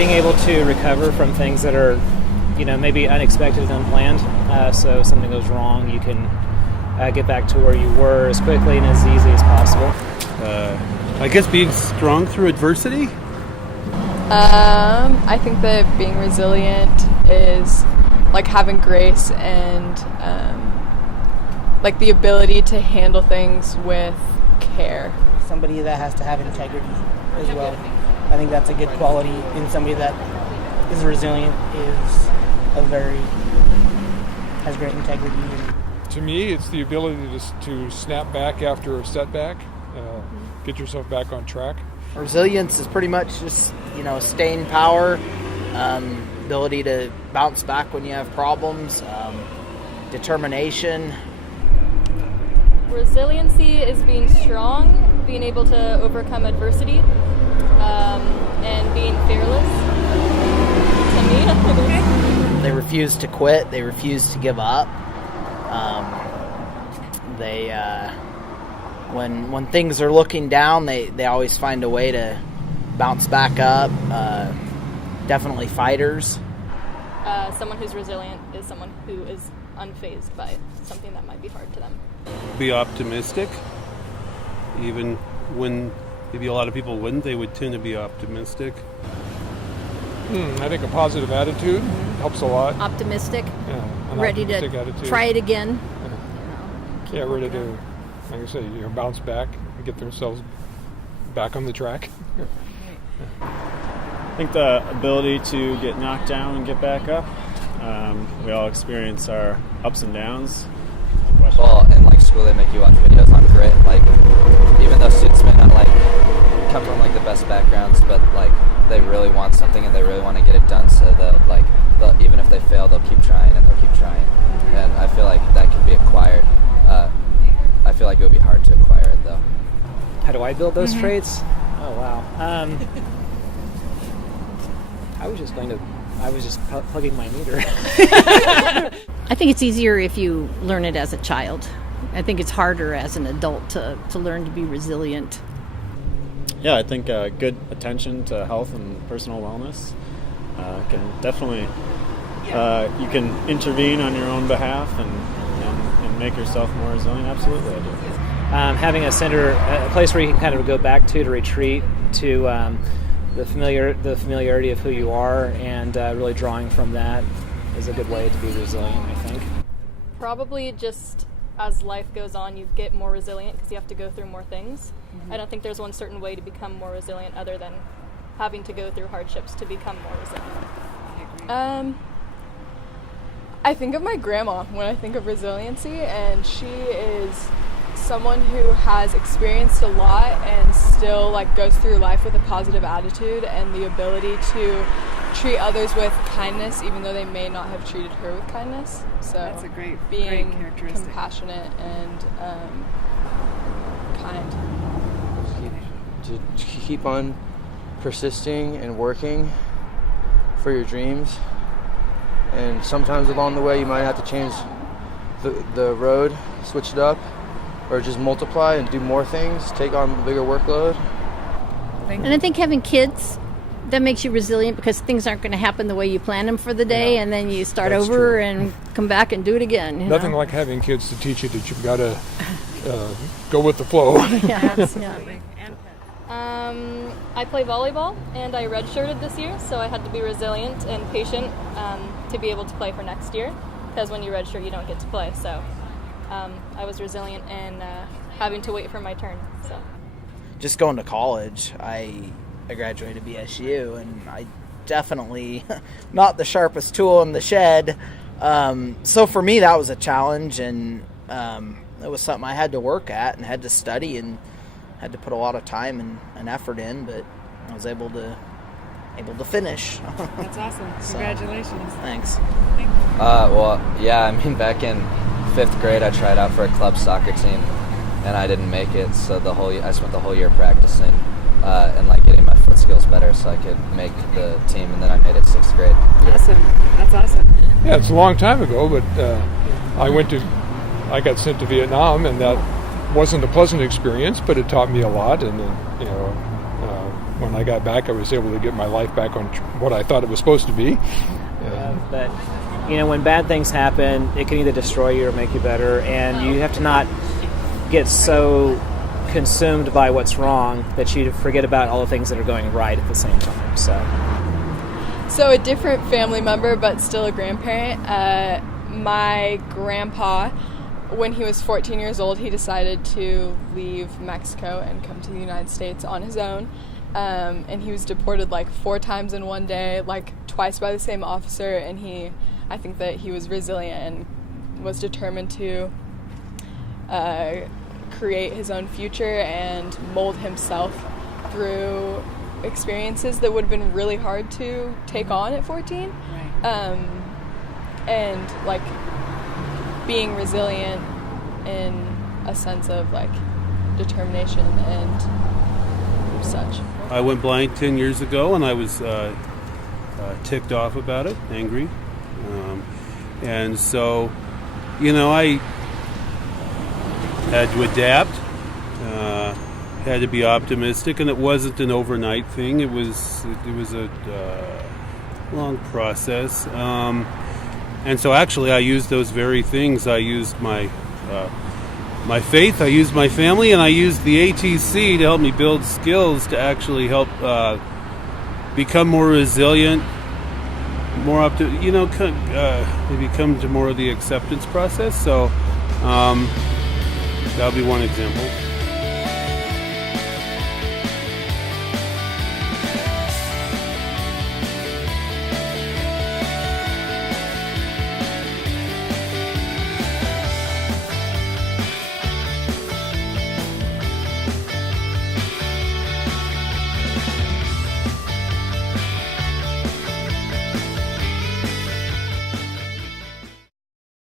being able to recover from things that are, maybe unexpected and unplanned. So if something goes wrong, you can get back to where you were as quickly and as easy as possible. I guess being strong through adversity. I think that being resilient is like having grace and like the ability to handle things with care. Somebody that has to have integrity as well. I think that's a good quality in somebody that is resilient, has great integrity. To me, it's the ability to snap back after a setback, get yourself back on track. Resilience is pretty much just, staying power, ability to bounce back when you have problems, determination. Resiliency is being strong, being able to overcome adversity, and being fearless. To me, They refuse to quit. They refuse to give up. When things are looking down, they always find a way to bounce back up. Definitely fighters. someone who's resilient is someone who is unfazed by something that might be hard to them. Be optimistic. Even when maybe a lot of people wouldn't, they would tend to be optimistic. I think a positive attitude helps a lot. Optimistic. Yeah, ready to attitude. Try it again. Yeah, ready to, like I say, bounce back and get themselves back on the track. I think the ability to get knocked down and get back up. We all experience our ups and downs. Well, in school they make you watch videos on grit. Even though students may not come from the best backgrounds, but they really want something and they really want to get it done. So they'll even if they fail, they'll keep trying and they'll keep trying. And I feel like that can be acquired. I feel like it would be hard to acquire it though. How do I build those traits? Oh wow. I was just plugging my meter. I think it's easier if you learn it as a child. I think it's harder as an adult to learn to be resilient. Yeah, I think good attention to health and personal wellness can definitely, you can intervene on your own behalf and make yourself more resilient. Absolutely, I do. Having a center, a place where you can kind of go back to retreat to the familiarity of who you are, and really drawing from that is a good way to be resilient, I think. Probably just as life goes on, you get more resilient because you have to go through more things. I don't think there's one certain way to become more resilient other than having to go through hardships to become more resilient. I think of my grandma when I think of resiliency, and she is someone who has experienced a lot and still goes through life with a positive attitude and the ability to treat others with kindness even though they may not have treated her with kindness. So that's a great characteristic. Compassionate and kind. To keep on persisting and working for your dreams, and sometimes along the way you might have to change the road, switch it up, or just multiply and do more things, take on a bigger workload. And I think having kids, that makes you resilient because things aren't going to happen the way you plan them for the day, and then you start over true. And come back and do it again. Nothing like having kids to teach you that you've got to go with the flow. Yeah, absolutely. I play volleyball, and I redshirted this year, so I had to be resilient and patient to be able to play for next year, because when you redshirt, you don't get to play. So I was resilient and having to wait for my turn. So Just going to college, I graduated BSU, and I definitely not the sharpest tool in the shed. So for me, that was a challenge, and it was something I had to work at and had to study and had to put a lot of time and effort in, but I was able to finish. That's awesome. Congratulations. Thanks. Back in 5th grade, I tried out for a club soccer team, and I didn't make it. So I spent the whole year practicing and getting my foot skills better, so I could make the team. And then I made it 6th grade. Awesome. That's awesome. Yeah, it's a long time ago, but I got sent to Vietnam, and that wasn't a pleasant experience, but it taught me a lot. And then, when I got back, I was able to get my life back on what I thought it was supposed to be. But when bad things happen, it can either destroy you or make you better, and you have to not get so consumed by what's wrong that you forget about all the things that are going right at the same time. So a different family member, but still a grandparent. My grandpa, when he was 14 years old, he decided to leave Mexico and come to the United States on his own. And he was deported like 4 times in one day, like twice by the same officer. And I think that he was resilient and was determined to create his own future and mold himself through experiences that would have been really hard to take on at 14. And like being resilient in a sense of like determination and such. I went blind 10 years ago, and I was ticked off about it, angry. And so, I had to adapt, had to be optimistic, and it wasn't an overnight thing. It was a long process. And so actually I used those very things. I used my faith, I used my family, and I used the ATC to help me build skills to actually help become more resilient, more up to, maybe come to more of the acceptance process. So that'll be one example.